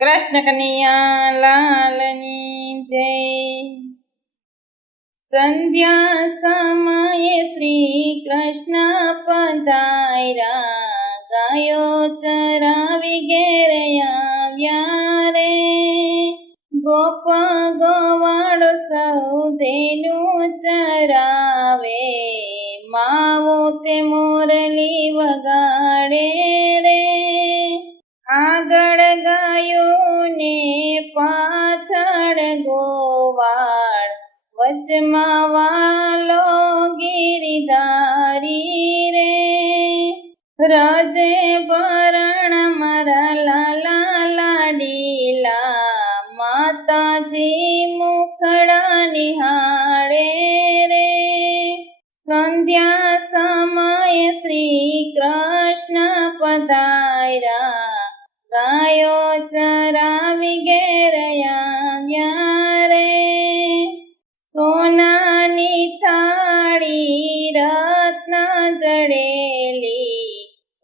કૃષ્ણ કનૈયા લાલની જય। સંધ્યા સમયે શ્રી કૃષ્ણ પધાર્યા, ગાયો ચરાવી ઘેર આવ્યા રે। ગોપ ગોવાળો સૌ ધેનું ચરાવે, માવો તે મોરલી વગાડે રે। આગળ ગાયોને પાછળ ગોવાળ, વચમાં વાલો ગિરિધારી રે। રજે ભરણ મારા લાલા લાડીલા, માતાજી મુખડા નિહાળે રે। સંધ્યા સમયે શ્રી કૃષ્ણ પધાર્યા, ગાયો ચરાવી ઘેર આવ્યા રે। સોનાની થાળી રત્ન જડેલી,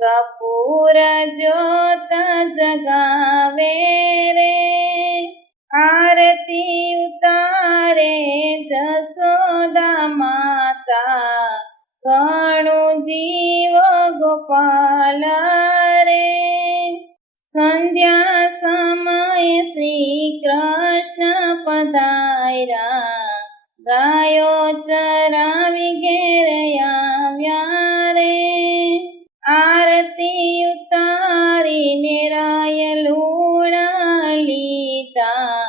કપૂર જ્યોત જગાવે રે। આરતી ઉતારે જશોદા માતા, ઘણું જીવ ગોપાલ રે। સંધ્યા સમયે શ્રી કૃષ્ણ પધાર્યા, ગાયો ચરાવી ઘેર આવ્યા રે। આરતી ઉતારીને રાય લૂણા લીધા,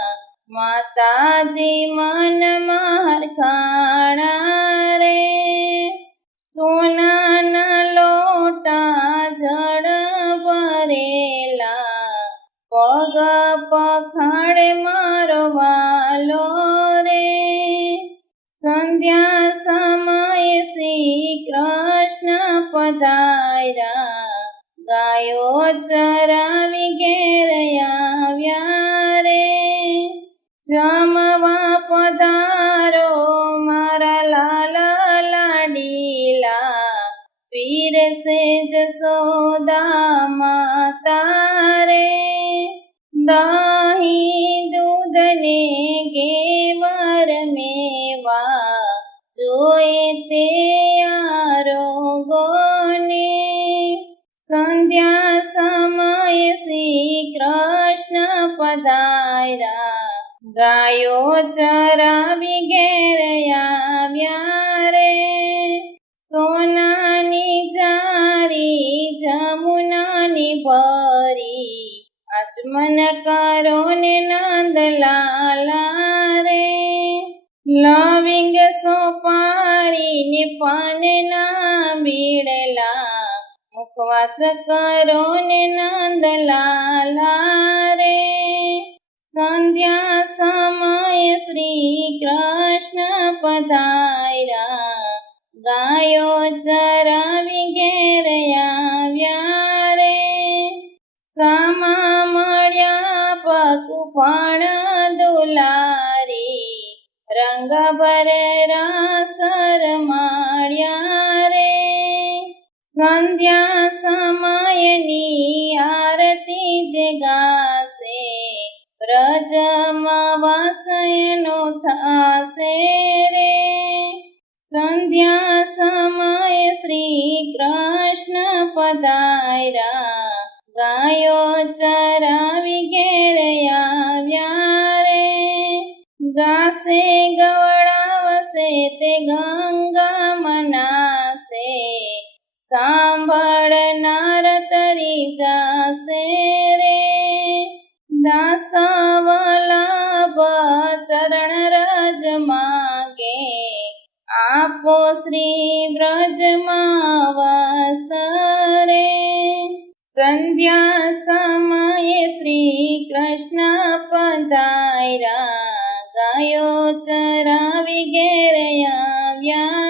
માતાજી મનમાં હરખાણા રે। સોનાના લોટા જળ ભરેલા, પગ પખાડે મારો વાલો રે। સંધ્યા સમયે શ્રી કૃષ્ણ પધાર્યા, ગાયો ચરાવી ઘેર આવ્યા રે। જમવા પધારો મારા લાલા લાડીલા, પીરસે જશોદા માતા રે। દહીં દૂધ ને ઘેવર મેવા, જોએ તે આરોગોને। સંધ્યા સમયે શ્રી કૃષ્ણ પધાર્યા, ગાયો ચરાવી ઘેર આવ્યા રે। સોનાની જારી જમુનાની ભરી, આચમન કરો ને નંદલાલા રે। લવિંગ સોપારી ને પાનના બીડલા, મુખવાસ કરો ને નંદલાલા રે। સંધ્યા સમયે શ્રી કૃષ્ણ પધાર્યા, ગાયો ચરાવી ઘેર આવ્યા રે। સામા મળ્યા પકુફાણ દુલારી, રંગ ભરે રસ રમાડ્યા રે। સંધ્યા સમયની આરતી જે ગાશે, વ્રજમાં વાસયનો થાશે રે। સંધ્યા સમયે શ્રી કૃષ્ણ પધાર્યા, ગાયો ચરાવી ઘેર આવ્યા રે। ગાશે ગવડાવશે તે ગંગા મનાશે, સાંભળનાર તરી જાશે રે। દાસ વલ્લભ ચરણ રજ માગે, આપો શ્રી બ્રજમાં વાસ રે। સંધ્યા સમયે શ્રી કૃષ્ણ પધાર્યા, ગાયો ચરાવી ઘેર આવ્યા